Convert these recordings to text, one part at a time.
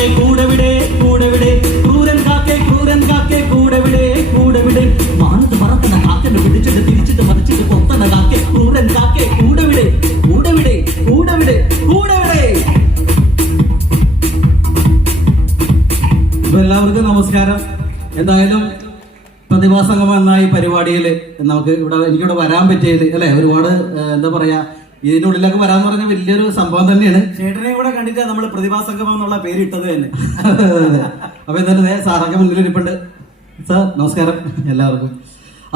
കാക്കേ കൂടെവിടെ കൂടെവിടെ ക്രൂരൻ കാക്കേ കൂടെവിടെ കൂടെവിടെ മാനത്ത് പറക്കുന്ന കാക്കനെ പിടിച്ചിട്ട് തിരിച്ചിട്ട് മറിച്ചിട്ട് കൊത്തണ കാക്കേ ക്രൂരൻ കാക്കേ കൂടെവിടെ കൂടെവിടെ കൂടെവിടെ കൂടെവിടെ. ഇപ്പൊ എല്ലാവർക്കും നമസ്കാരം. എന്തായാലും പ്രതിഭാസംഗമം എന്ന ഈ പരിപാടിയിൽ നമുക്ക് എനിക്കിവിടെ വരാൻ പറ്റിയത് അല്ലെ, ഒരുപാട് എന്താ പറയാ, ഇതിനുള്ളിലൊക്കെ വരാന്ന് പറഞ്ഞ വലിയൊരു സംഭവം തന്നെയാണ്. ചേട്ടനെ കൂടെ കണ്ടിട്ട് നമ്മൾ പ്രതിഭാസംഗമം എന്നുള്ള പേര് ഇട്ടത് തന്നെ. അപ്പൊ എന്തായാലും സാറൊക്കെ മുന്നിൽ ഇരിപ്പുണ്ട്. സാർ നമസ്കാരം എല്ലാവർക്കും.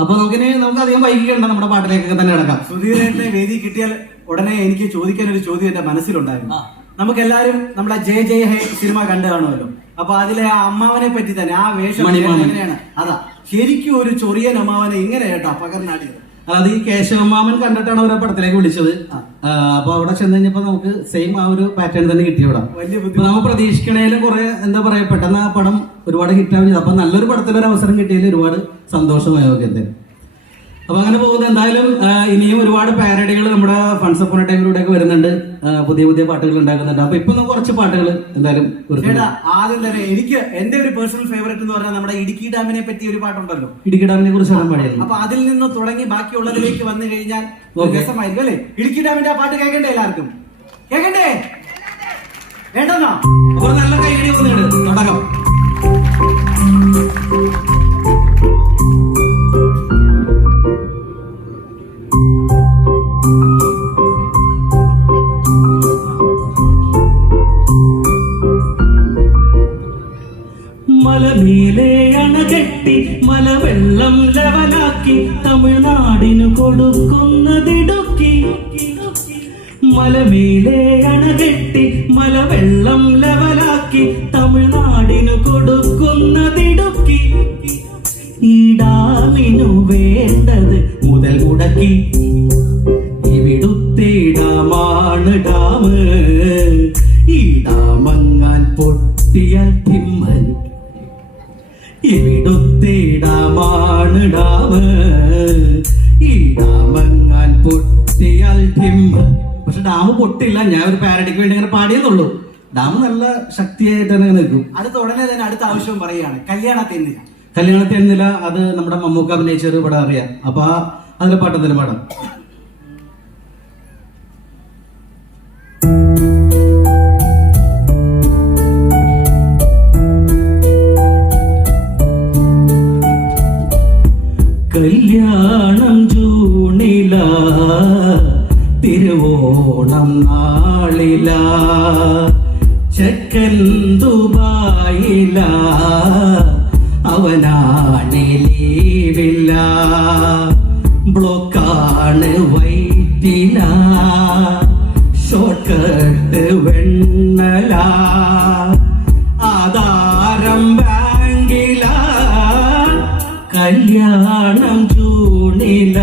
അപ്പൊ നമുക്ക് അധികം വൈകിക്കണ്ട, നമ്മുടെ പാട്ടിലേക്കൊക്കെ തന്നെ കിടക്കാം. സുധീരന്റെ വേദി കിട്ടിയാൽ ഉടനെ എനിക്ക് ചോദിക്കാൻ ഒരു ചോദ്യം എന്റെ മനസ്സിലുണ്ടായിരുന്നു. നമുക്കെല്ലാരും നമ്മുടെ ജയ ജയ ഹേ സിനിമ കണ്ടു കാണുമല്ലോ. അപ്പൊ അതിലെ ആ അമ്മാവനെ പറ്റി തന്നെ, ആ വേഷം എങ്ങനെയാണ്, അതാ ശരിക്കും ഒരു ചൊറിയൻ അമ്മാവനെ ഇങ്ങനെ കേട്ടോ പകർന്നാടിയത്. അത് ഈ കേശവമാമൻ കണ്ടിട്ടാണ് അവരെ പടത്തിലേക്ക് വിളിച്ചത്. അപ്പൊ അവിടെ ചെന്ന് കഴിഞ്ഞപ്പോ നമുക്ക് സെയിം ആ ഒരു പാറ്റേൺ തന്നെ കിട്ടി. ഇവിടെ നമ്മൾ പ്രതീക്ഷിക്കണേലും കുറെ എന്താ പറയാ, പെട്ടെന്ന് ആ പടം ഒരുപാട് ഹിറ്റാവും ചെയ്തു. അപ്പൊ നല്ലൊരു പടത്തിലൊരു അവസരം കിട്ടിയതിൽ ഒരുപാട് സന്തോഷമായി ഒക്കെ എന്തായാലും. അപ്പൊ അങ്ങനെ പോകുന്നത്. എന്തായാലും ഇനിയും ഒരുപാട് പാരഡികൾ നമ്മുടെ ഫൺസ് അപ്പോൺ എ ടൈമിലൂടെ ഒക്കെ വരുന്നുണ്ട്, പുതിയ പുതിയ പാട്ടുകൾ ഉണ്ടാക്കുന്നുണ്ട്. അപ്പൊ ഇപ്പൊ കുറച്ച് പാട്ടുകൾ എന്തായാലും ആദ്യം തന്നെ എനിക്ക് എന്റെ ഒരു പേഴ്സണൽ ഫേവറേറ്റ് എന്ന് പറഞ്ഞാൽ നമ്മുടെ ഇടുക്കി ഡാമിനെ പറ്റി ഒരു പാട്ടുണ്ടല്ലോ, ഇടുക്കി ഡാമിനെ കുറിച്ചാണ് പാടിയത്. അപ്പൊ അതിൽ നിന്ന് തുടങ്ങി ബാക്കിയുള്ളതിലേക്ക് വന്നു കഴിഞ്ഞാൽ രസമായിരിക്കും അല്ലെ. ഇടുക്കി ഡാമിന്റെ ആ പാട്ട് കേൾക്കണ്ടേ എല്ലാവർക്കും? കേൾക്കണ്ടേ? വേണ്ടെന്നോ? അപ്പൊ നല്ല കൈയടി വന്നിട്ട് തുടക്കം. മലമേലെ അണകെട്ടി മലവെള്ളം ലെവലാക്കി തമിഴ്നാടിനു കൊടുക്കുന്നതിടുക്കി. മലമേലെ അണകെട്ടി മലവെള്ളം ലെവലാക്കി തമിഴ്നാടിനു കൊടുക്കുന്നതിടുക്കി. ഈ ഡാമിനു വേണ്ടത് മുതൽ മുടക്കി. ഇവിടുത്തെ ഡാമാണ് ഡാം. ഈ ഡാമങ്ങാൻ പൊട്ടിയാൽ തിമ്മൽ. ഇവിടുത്തെ ഡാമാണ് ഡാം. ഈ ഡാമങ്ങാൻ പൊട്ടിയാൽ തിമ്മൽ. പക്ഷെ ഡാം പൊട്ടില്ല. ഞാൻ ഒരു പാരഡിക്ക് വേണ്ടി അങ്ങനെ പാടിയെന്നുള്ളൂ. ഡാം നല്ല ശക്തിയായിട്ട് തന്നെ നിൽക്കും. അടുത്ത ഉടനെ തന്നെ അടുത്ത ആവശ്യം പറയുകയാണ്, കല്യാണത്തെന്നില. കല്യാണത്തെന്നില അത് നമ്മുടെ മമ്മൂക്ക അഭിനയിച്ചൊരു പടം അറിയാം. അപ്പൊ അതിലെ പാട്ടെന്തെങ്കിലും പാടാം. കല്യാണം ജൂണില തിരുവോണം നാളില ചെക്കൻ ദുബായില അവനാണ് ലീവില്ല. ബ്ലോക്കാണ് വൈറ്റില ഷോർട്ട് കട്ട് വെണ്ണല ആധാരം ബാങ്കില. കല്യാണം ജൂണില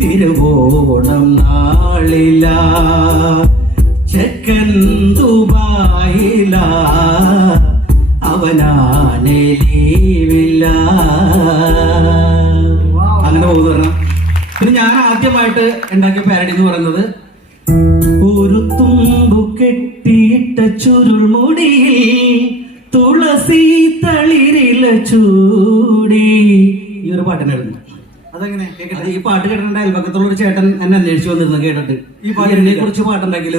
തിരുവോണം നാളില ചെക്കൻ ദുബായില അവനാണ് ലീവില്ല. അങ്ങനെ പോകുന്ന. പിന്നെ ഞാൻ ആദ്യമായിട്ട് ഉണ്ടാക്കിയ പാരഡി എന്ന് പറയുന്നത്, ഒരു തുമ്പു കെട്ടിയിട്ട ചുരുൾമുടിയിൽ തുളസി തളിരില ചൂടി. ഈ ഒരു പാട്ടിനായിരുന്നു. അതെങ്ങനെ ഈ പാട്ട് കേട്ടിട്ടുണ്ട്. അയൽപക്കത്തുള്ള ഒരു ചേട്ടൻ എന്നെ അന്വേഷിച്ചു വന്നിരുന്നു കേട്ടിട്ട് ഈ പാട്ടിനെ കുറിച്ച് പാട്ടുണ്ടാക്കിയില്ല.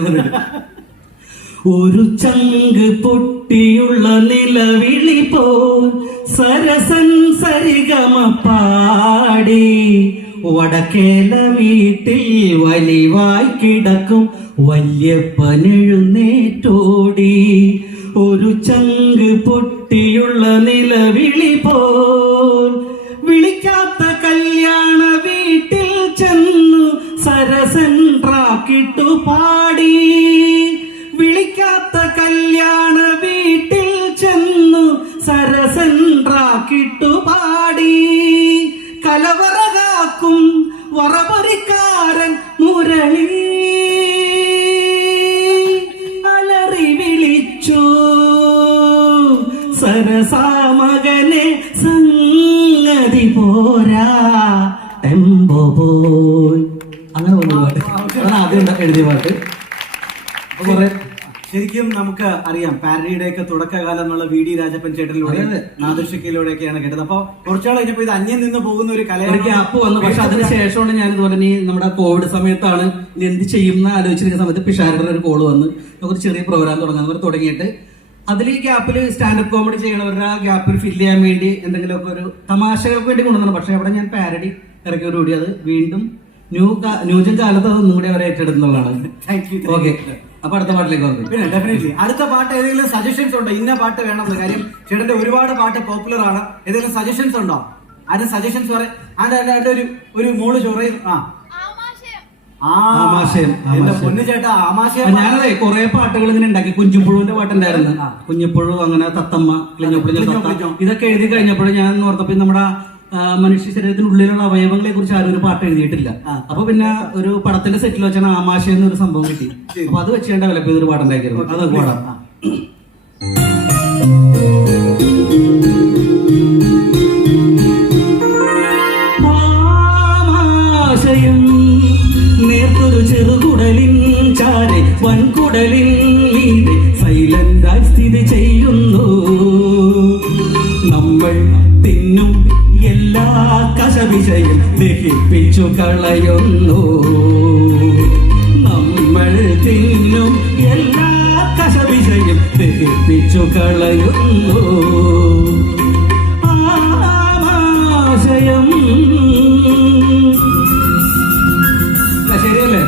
ഒരു ചങ്ക് പൊട്ടിയുള്ള നിലവിളി പോ സരസൻ സരിഗമ പാടി. വടക്കേല വീട്ടിൽ വലിവായി കിടക്കും വല്യപ്പനെഴുന്നേറ്റോടി. ഒരു ചങ്ക് പൊട്ടിയുള്ള നിലവിളി പോൽ വിളിക്കാത്ത കല്യാണ വീട്ടിൽ ചെന്നു സരസൻ ട്രാക്കിട്ടു പാടി. വിളിക്കാത്ത കല്യാണ വീട്ടിൽ ചെന്നു സരസൻ ട്രാക്കിട്ടു പാടി. കലവറകാക്കും വറപറിക്കാരൻ മുരളി അലറി വിളിച്ചു സരസാമകനെ സംഗതി പോരാ ടെമ്പോ പോയി. അങ്ങനെ വന്ന പാട്ട്. അതാണ് ആദ്യം എഴുതിയ പാട്ട്. കുറെ ശരിക്കും നമുക്ക് അറിയാം പാരഡിയുടെ ഒക്കെ തുടക്കകാലം എന്നുള്ള വി ഡി രാജപ്പൻ ചേട്ടനിലൂടെ അതെ. നാദൃഷിക്കയിലൂടെയൊക്കെയാണ് കേട്ടത്. അപ്പൊ കുറച്ചാൾ കഴിഞ്ഞപ്പോ ഇത് അന്യം നിന്ന് പോകുന്ന ഒരു ഒരു ഗ്യാപ്പ് വന്നു. പക്ഷെ അതിന് ശേഷമാണ് ഞാൻ ഇതുപോലെ ഈ നമ്മുടെ കോവിഡ് സമയത്താണ് ഇനി എന്ത് ചെയ്യുന്ന ആലോചിച്ചിരിക്കുന്ന സമയത്ത് പിഷാരുടെ ഒരു കോള് വന്ന് നമുക്കൊരു ചെറിയ പ്രോഗ്രാം തുടങ്ങിയിട്ട് അതിൽ ഈ ഗ്യാപ്പിൽ സ്റ്റാൻഡപ്പ് കോമഡി ചെയ്യണവരുടെ ആ ഗ്യാപ്പിൽ ഫില്ല് ചെയ്യാൻ വേണ്ടി എന്തെങ്കിലുമൊക്കെ ഒരു തമാശകൾക്ക് വേണ്ടി കൊണ്ടുവന്നു. പക്ഷെ അവിടെ ഞാൻ പാരഡി ഇറക്കിയോടുകൂടി അത് വീണ്ടും ന്യൂജൻ കാലത്ത് അത് ഒന്നും കൂടി അവരെ ഏറ്റെടുക്കുന്നതാണ്. ഓക്കെ, അപ്പൊ അടുത്ത പാട്ടിലേക്ക് വന്നു. പിന്നെ ഡെഫിനറ്റ്ലി അടുത്ത പാട്ട് ഏതെങ്കിലും സജഷൻസ് ഉണ്ടോ? ഇന്ന പാട്ട് വേണമെന്ന്. കാര്യം ചേട്ടന്റെ ഒരുപാട് പാട്ട് പോപ്പുലർ ആണ്. ഏതെങ്കിലും സജഷൻസ് ഉണ്ടോ? ആരും സജഷൻസ് പറയാം. ഒരു മോള് ചൊറയും എന്റെ പൊന്നു ചേട്ടാ ആമാശയം. ഞാനതെ കുറെ പാട്ടുകൾ ഇങ്ങനെ ഉണ്ടാക്കി. കുഞ്ഞുപുഴുവിന്റെ പാട്ടുണ്ടായിരുന്നു. കുഞ്ഞുപുഴു, അങ്ങനെ തത്തമ്മ, കിളിഞ്ഞപ്പുഴ, ഇതൊക്കെ എഴുതി കഴിഞ്ഞപ്പോഴും ഞാൻ ഓർത്തപ്പോ നമ്മുടെ മനുഷ്യ ശരീരത്തിനുള്ളിലുള്ള അവയവങ്ങളെ കുറിച്ച് ആരും ഒരു പാട്ട് എഴുതിയിട്ടില്ല. അപ്പൊ പിന്നെ ഒരു പടത്തിന്റെ സെറ്റിൽ വെച്ചാണ് ആമാശ എന്നൊരു സംഭവം കിട്ടി. അപ്പൊ അത് വെച്ച് ഡെവലപ്പ് ചെയ്തൊരു പാട്ടുണ്ടാക്കിയിരുന്നു. അതൊക്കെ പാടാം. ആമാശയം നേർത്തൊരു ചെറുകുടലിൻ ചാരെ വൻകുടലിൻ മീതെ സൈലന്റായി സ്ഥിതി ചെയ്യുന്നു. നമ്മൾ തിന്നും എല്ലാ കശവിഷയും ദഹിപ്പിച്ചു കളയുന്നു. നമ്മൾ തിന്നും എല്ലാ കശവിഷയും ദഹിപ്പിച്ചു കളയുന്നു. ആമാശയം. ശരിയല്ലേ?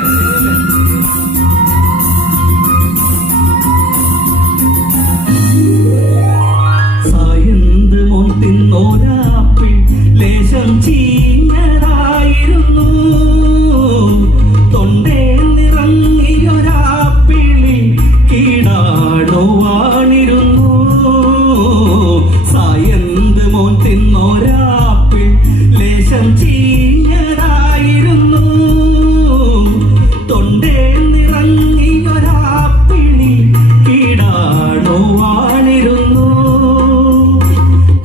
സായന്ത് മോൻ തിന്നോരാപ്പിൾ ലേശം ചീഞ്ഞതായിരുന്നു. തൊണ്ടേ നിറങ്ങിയൊരാപ്പിളിൽ കീടാണുവാണിരുന്നു. സായന്ത് മോൻ തിന്നോരാപ്പിൾ ലേശം ചീഞ്ഞതായിരുന്നു. തൊണ്ടേ നിറങ്ങിയൊരാപ്പിളിൽ കീടാണുവാണിരുന്നു.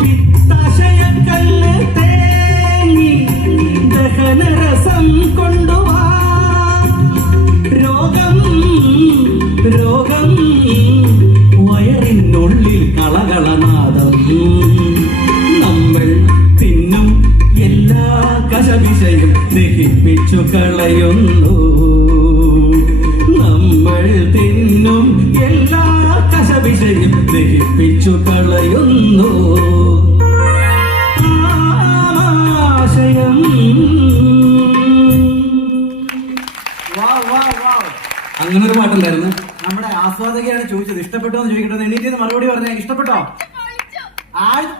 പിത്താശയക്കല്ല് തേങ്ങി ദഹനരസം കൊണ്ടുവാ. രോഗം വയറിനുള്ളിൽ കളകളനാദം. നമ്മൾ തിന്നും എല്ലാ കശവിഷയും ദഹിപ്പിച്ചു കളയുന്നു. നമ്മൾ തിന്നും എല്ലാ കശവിഷയും ദഹിപ്പിച്ചു കളയുന്നു. ആമാശയം. അങ്ങനെ ഒരു പാട്ടുണ്ടായിരുന്നു. നമ്മുടെ ആസ്വാദകയാണ് ചോദിച്ചത് ഇഷ്ടപ്പെട്ടോ എന്ന് ചോദിക്കട്ടെ. എണീറ്റ് മറുപടി പറഞ്ഞാൽ ഇഷ്ടപ്പെട്ടോ?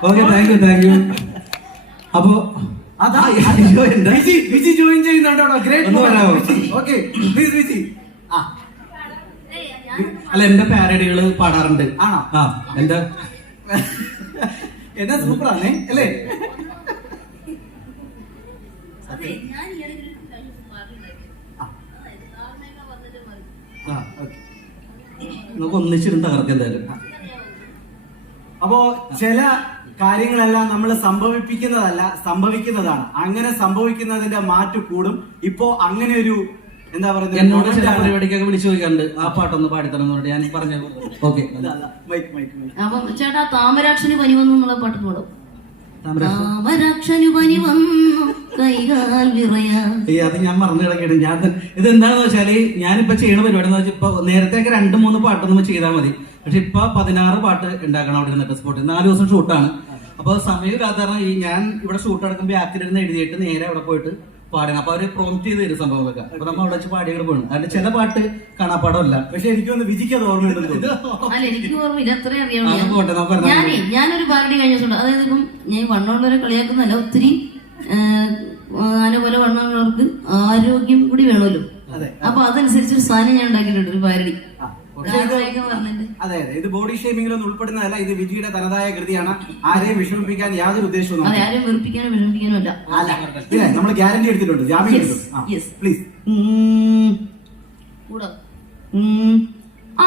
Okay, thank you. അപ്പോ അതാ അയ്യോ, എന്താ വിജി ജോയിൻ ചെയ്യുന്നുണ്ടോ? ഗ്രേറ്റ്. ഒന്ന് പറയാമോ? Okay please Viji. അല്ല, എന്റെ പാരഡികള് പാടാറുണ്ട്. ആണോ? ആ, എന്റെ എന്നാ സൂപ്പറാണേ അല്ലേ? നമുക്ക് ഒന്നിച്ചിരുന്ന് തകർക്കാം എന്തായാലും. അപ്പോ ചില കാര്യങ്ങളെല്ലാം നമ്മൾ സംഭവിപ്പിക്കുന്നതല്ല, സംഭവിക്കുന്നതാണ്. അങ്ങനെ സംഭവിക്കുന്നതിന്റെ മാറ്റു കൂടും. ഇപ്പോ അങ്ങനെ ഒരു എന്താ പറയുന്നത്, എന്നോട് ചില പരിപാടിക്കൊക്കെ വിളിച്ചു ചോദിക്കാറുണ്ട് ആ പാട്ടൊന്ന് പാടിത്തരം എന്ന് പറഞ്ഞിട്ട് ഞാൻ പറഞ്ഞു. ഓക്കെ, അപ്പൊ ചേട്ടാ താമരാക്ഷന് പനി വന്നു എന്നുള്ള പാട്ട് പാടും. താമരാക്ഷന് പനി വന്നു കൈകാൽ വിറയാ. അത് ഞാൻ മറന്നു കിടക്കട്ടെ. ഞാൻ ഇതെന്താണെന്ന് വെച്ചാല് ഞാനിപ്പോ ചെയ്യണ പരിപാടി എന്ന് വെച്ചാൽ ഇപ്പൊ നേരത്തെയൊക്കെ 2-3 പാട്ടൊന്നും ചെയ്താൽ മതി. പക്ഷെ ഇപ്പൊ 16 പാട്ട് ഉണ്ടാക്കണം അവിടെ ഇരുന്നിട്ട് സ്പോട്ടിൽ. 4 ദിവസം ഷൂട്ടാണ്. അപ്പൊ സമയമില്ലാത്ത കാരണം ഈ ഞാൻ ഇവിടെ ഷൂട്ട് നടക്കുമ്പോൾ ബാക്കിലിരുന്ന് എഴുതിയിട്ട് നേരെ അവിടെ പോയിട്ട് പാടണം. അപ്പൊ അവര് പ്രോംപ്റ്റ് ചെയ്ത് തരും സംഭവങ്ങളൊക്കെ. അപ്പൊ നമ്മൾ അവിടെ വെച്ച് പാടികൾ പോകണം. അതിന്റെ ചില പാട്ട് കാണാപ്പാടമല്ല. പക്ഷെ എനിക്കൊന്ന് വിജിക്കത് ഓർമ്മയുണ്ട്. അല്ല, എനിക്ക് ഓർമ്മയില്ല, അത്രയും പോട്ടെ, അറിയാം. ഞാനൊരു പാരഡി കഴിഞ്ഞിട്ടുണ്ട്. അതായത് ഇപ്പം ഞാൻ വണ്ണമുള്ളവരെ കളിയാക്കുന്നല്ല, ഒത്തിരി പോലെ വണ്ണമുള്ളവർക്ക് ആരോഗ്യം കൂടി വേണമല്ലോ. അപ്പൊ അതനുസരിച്ച് ഒരു സാധനം ഞാൻ ഉണ്ടാക്കിയിട്ടുണ്ട്, ഒരു പാരഡി. അതെ, ഇത് ബോഡി ഷേമിങ്ങിലൊന്നും ഉൾപ്പെടുന്നതല്ല. ഇത് വിജിയുടെ തനതായ കൃതിയാണ്. ആരെയും വിഷമിപ്പിക്കാൻ യാതൊരു ഉദ്ദേശവും ആരെയും വെറുപ്പിക്കാനോ വിഷമിപ്പിക്കാനോ അല്ല. നമ്മൾ ഗ്യാരണ്ടി എടുത്തിട്ടുണ്ട്, ജാമ്യം പ്ലീസ്.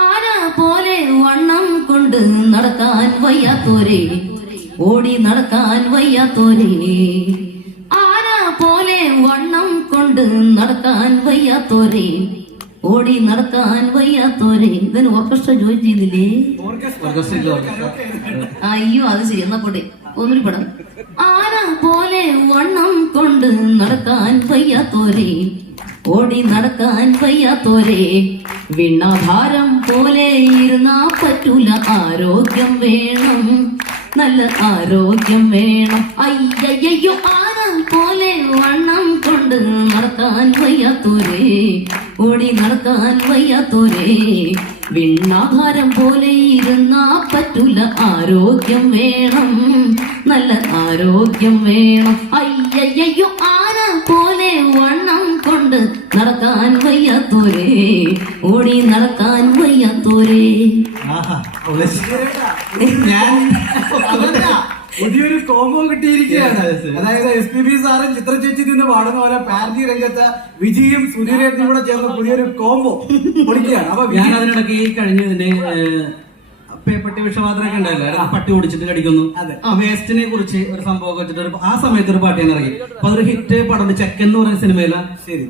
ആന പോലെ വണ്ണം കൊണ്ട് നടക്കാൻ വയ്യാത്തോരെ, ഓടി നടക്കാൻ വയ്യാത്തോരെ. ആന പോലെ വണ്ണം കൊണ്ട് നടക്കാൻ വയ്യാത്തോരെ, ഓടി നടക്കാൻ വയ്യാത്തോരെ. ഇതിന് ഓർക്കസ്ട്ര ജോയിൻ ചെയ്തില്ലേ? അയ്യോ അത് ശരി, എന്നാ പോട്ടെ ഒന്നൊരു പടം. ആന പോലെ വണ്ണം കൊണ്ട് നടക്കാൻ വയ്യാത്തോരെ, ഓടി നടക്കാൻ വയ്യാത്തോരെ, വിണ്ണഭാരം പോലെ ഇരുന്നാ പറ്റൂല, ആരോഗ്യം വേണം, നല്ല ആരോഗ്യം വേണം. അയ്യോ ആന പോലെ വണ്ണം കൊണ്ട് നടക്കാൻ വയ്യാത്തോരെ, ഓടി നടക്കാൻ വയ്യാത്തോരെ, വിണ്ണാഭാരം പോലെ ഇരുന്നാ പറ്റൂല, ആരോഗ്യം വേണം, നല്ല ആരോഗ്യം വേണം. അയ്യോ ആന പോലെ വണ്ണം കൊണ്ട് നടക്കാൻ വയ്യാത്തോരെ, ഓടി നടക്കാൻ വയ്യാത്തോരെ. പുതിയൊരു കോംബോ കിട്ടിയിരിക്കുകയാണ്. അതായത് SPB സാറും ചിത്ര ചേച്ചി നിന്ന് പാടുന്ന പോലെ പാരഡി രംഗത്ത് വിജയും സുധീരേട്ടനും കൂടെ ചേർന്ന് പുതിയൊരു കോംബോ പൊളിക്കുകയാണ്. അപ്പൊ ഞാൻ അതിനിടയ്ക്ക് ഈ കഴിഞ്ഞതിന്റെ പട്ടി വിഷവാദനൊക്കെ ഉണ്ടായില്ല, പട്ടി ഓടിച്ചിട്ട് കടിക്കുന്നു, വേസ്റ്റിനെ കുറിച്ച് ഒരു സംഭവം വെച്ചിട്ട് ആ സമയത്ത് ഒരു പാട്ട് ഞാൻ ഇറങ്ങി. അപ്പൊ അതൊരു ഹിറ്റ് പാട്ടുണ്ട്, ചെക്കൻ എന്ന് പറയുന്ന സിനിമയില. ശരി,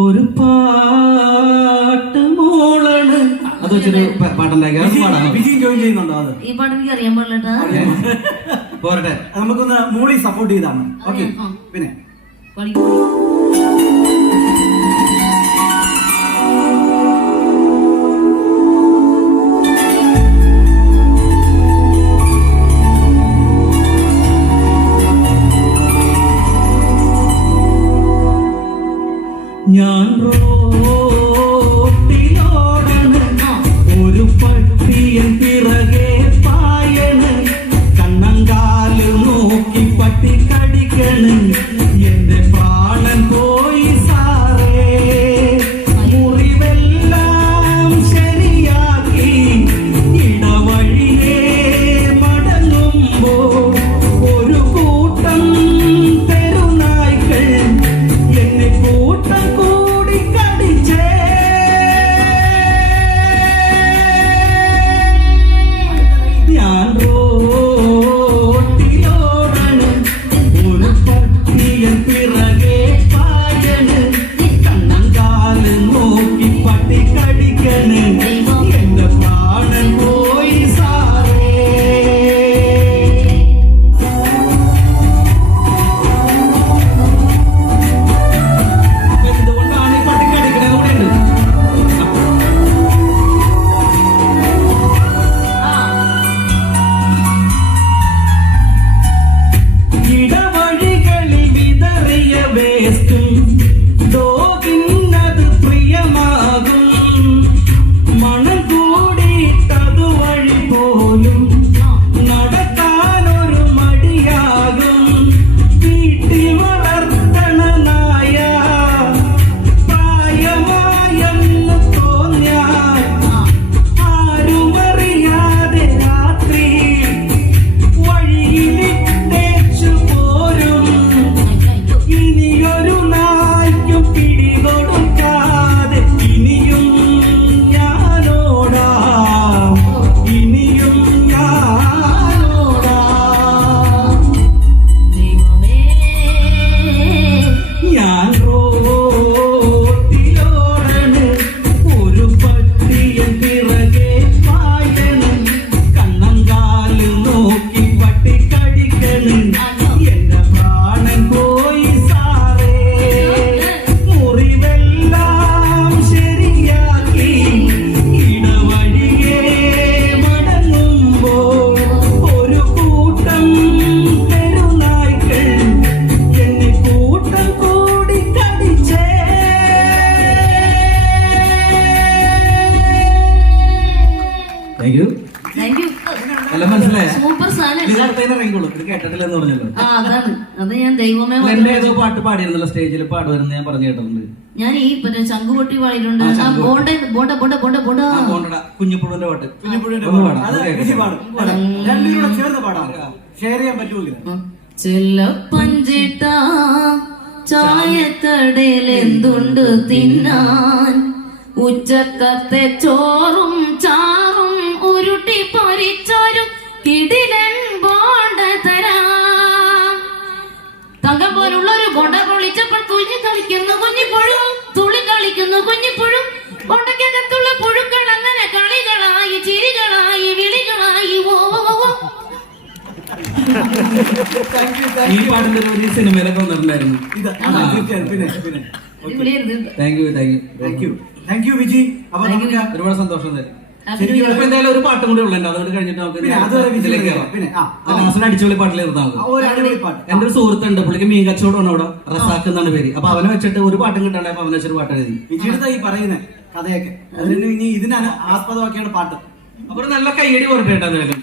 ഒരു പാട്ട് മോളാണ് അത് വെച്ചൊരു പാട്ടുണ്ടാക്കി, അത് പാടാൻ വിജയം ജോയിൻ ചെയ്യുന്നുണ്ടോ? അത് ഈ പാട്ട് എനിക്ക് അറിയാൻ പാടില്ല. പോരട്ടെ, നമുക്കൊന്ന് മൂളി സപ്പോർട്ട് ചെയ്താണ്. ഓക്കെ, പിന്നെ ഞാൻ റോട്ടിലോടണ്, ഒരു പട്ടിയൻ പിറകെ പായണ്, കണ്ണങ്കാല് നോക്കി പട്ടി കടിക്കണ്, എന്റെ പ്രാണൻ പോയി സാറേ, മുറിവെല്ലാം ശരിയാക്കി ഇടവഴിയേ മടങ്ങുമ്പോ ഒരു കൂട്ടം തെരുനായ്ക്കൾ എന്നെ കൂട്ടം കൂടി കടിച്ചേ. ഞാൻ റോട്ടിലോടണ്, ഒരു പട്ടിയൻ പിറകെ പായണ്, കണ്ണങ്കാല് നോക്കി പട്ടി കടിക്കണ്, എന്റെ പ്രാണൻ പോയി സാറേ. എന്തുകൊണ്ടാണ് ഈ പട്ടി കടിക്കണത് കൂടെ ഉണ്ട്. ഇടവഴികളിൽ വിതറിയ വേസ്റ്റും ഡോഗിന്നത് പ്രിയമാകും, മണം കൂടിയിട്ടതു വഴി പോലും നടക്കാനൊരു മടിയാകും, വീട്ടിൽ വളർത്തണ നായ പ്രായമായെന്ന് തോന്നിയാൽ ആരുമറിയാതെ രാത്രി വഴിയിലിട്ടേച്ചു പോരും, ഇനിയൊരു നായ്ക്കു പിടികൊടുക്കാതെ ഇനിയും ഞാനോടാം, ഇനിയും ഞാനോടാം. ദൈവമേ, ഞാൻ റോട്ടിലോടണ്, ഒരു പട്ടിയൻ പിറകെ പായണ്, കണ്ണങ്കാല് നോക്കി പട്ടി കടിക്കണ്, എന്റെ പ്രാണൻ പോയി സാറേ, മുറിവെല്ലാം ശരിയാക്കി ഇടവഴിയേ മടങ്ങുമ്പോ ഒരു കൂട്ടം തെരുനായ്ക്കൾ എന്നെ കൂട്ടം കൂടി കടിച്ചേ. Thank you. Thank you. എല്ലാം മനസ്സിലായ സൂപ്പർ സാധനം. ഇത് അടുത്തതിന് ഇറങ്ങിക്കോളൂ, ഇത് കേട്ടിട്ടില്ലെന്ന് പറഞ്ഞല്ലോ. ആ അതാണ്, അത് ഞാൻ ദൈവമേ എന്നെ ഏതോ പാട്ട് പാടിയിരുന്നല്ലോ, സ്റ്റേജിൽ പാടുവരുന്ന ഞാൻ പറഞ്ഞു കേട്ടിട്ടുണ്ട്. ഞാൻ ഈ മറ്റേ ചങ്കുപൊട്ടി പാടിയിട്ടുണ്ട്. ആ ബോണ്ട ബോണ്ട ബോണ്ട ബോണ്ട ബോണ്ട കുഞ്ഞിപ്പുഴുവിന്റെ പാട്ട് കുഞ്ഞിപ്പുഴയുടെ ഒന്ന് പാടാം. പാടാം, അത് അത് കേൾക്കാം. വിജി പാടും. രണ്ടുപേരും കൂടെ ചേർന്ന് പാടാം. ഷെയർ ചെയ്യാൻ പറ്റുമല്ലോ. ചെല്ലപ്പഞ്ചിട്ട ചായക്കടയിൽ എന്തുണ്ട് തിന്നാൻ, ഉച്ചക്കത്തെ ചോറും ചാറും ഉരുട്ടി പൊരിച്ചോരും കിടിലൻ ബോണ്ട തരാം. തങ്കം പോലുള്ളൊരു ബോണ്ട പൊളിച്ചപ്പോൾ കുഞ്ഞു കളിക്കുന്നു കുഞ്ഞിപ്പുഴും, തുള്ളി കളിക്കുന്നു കുഞ്ഞിപ്പുഴും, ഈ പാട്ടിന്റെ ഒരു സിനിമയിലൊക്കെ വന്നിട്ടുണ്ടായിരുന്നു. ഇത് തീർച്ചയായും പിന്നെ അടിപൊളിയായിരുന്നു. Thank you thank U Viji. അപ്പൊ നമുക്ക് ഒരുപാട് സന്തോഷം. ശരിക്കും ഇപ്പൊ എന്തായാലും ഒരു പാട്ടും കൂടി ഉള്ളത്, അതുകൊണ്ട് കഴിഞ്ഞിട്ട് നമുക്ക് ഇതിലേക്ക് കയറാം. ലാസ്റ്റിൽ അടിച്ചുപൊളി പാട്ടിൽ നിർത്താം. ഒരു അടിപൊളി പാട്ട്. എന്റെ ഒരു സുഹൃത്തുണ്ട്, പുള്ളിക്ക് മീൻ കച്ചവടമാണ് അവിടെ, റസാഖ് എന്നാണ് പേര്. അപ്പൊ അവനെ വെച്ചിട്ട് ഒരു പാട്ടും കിട്ടാണ്ട് അപ്പൊ അവനെ വെച്ചൊരു പാട്ട് എഴുതി. വിജിയുടെ ഈ പറയുന്ന കഥയൊക്കെ അതിന് ഇനി ഇതിനാണ് ആസ്പദമാക്കിയാണ് പാട്ട്. അപ്പൊ ഒരു നല്ല കയ്യടി പോരട്ടെ എന്തായാലും.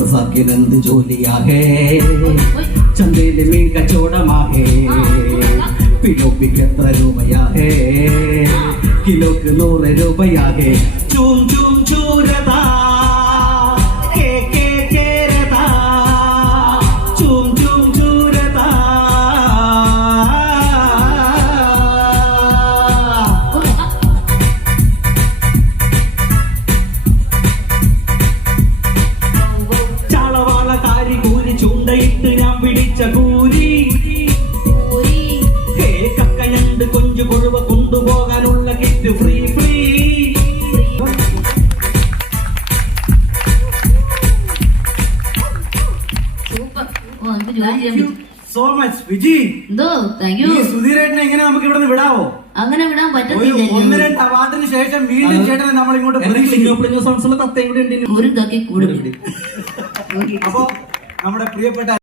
റസാഖിനെന്ത് ജോലിയാകെ, ചന്തയില് മീൻ കച്ചവടമാകെ, കിലോക്ക് എത്ര രൂപയാകെ, കിലോക്ക് 100 രൂപയാകെ. ചൂം ചൂം ചൂരതാ കേരതാ, ചൂം ചൂം ചൂരതാ. ചാളവാളക്കാരി കൂരി ചൂണ്ടയിട്ട് ഞാൻ പിടിച്ച കൂരി, കക്കഞ്ഞണ്ട് കൊഞ്ചു കൊഴുവ കൊണ്ടുപോകാനുള്ള കിറ്റ് ഫ്രീ ഫ്രീ. സൂപ്പർ. ഓ, നമുക്ക് ജോലി ചെയ്യാൻ പറ്റും. So much Viji. എന്തോ താങ്ക് യു. ഈ സുധീരേട്ടനെ എങ്ങനെ നമുക്ക് ഇവിടെ നിന്ന് വിടാവോ? അങ്ങനെ വിടാൻ ഒരു പറ്റത്തില്ല. 1-2 അവാർഡിന് ശേഷം വീണ്ടും ചേട്ടനെ നമ്മൾ ഇങ്ങോട്ട് സോൺസിലെ തത്തയും കൂടി ഉണ്ട്. ഒരു തക്കി കൂടുതൽ. അപ്പൊ നമ്മുടെ പ്രിയപ്പെട്ട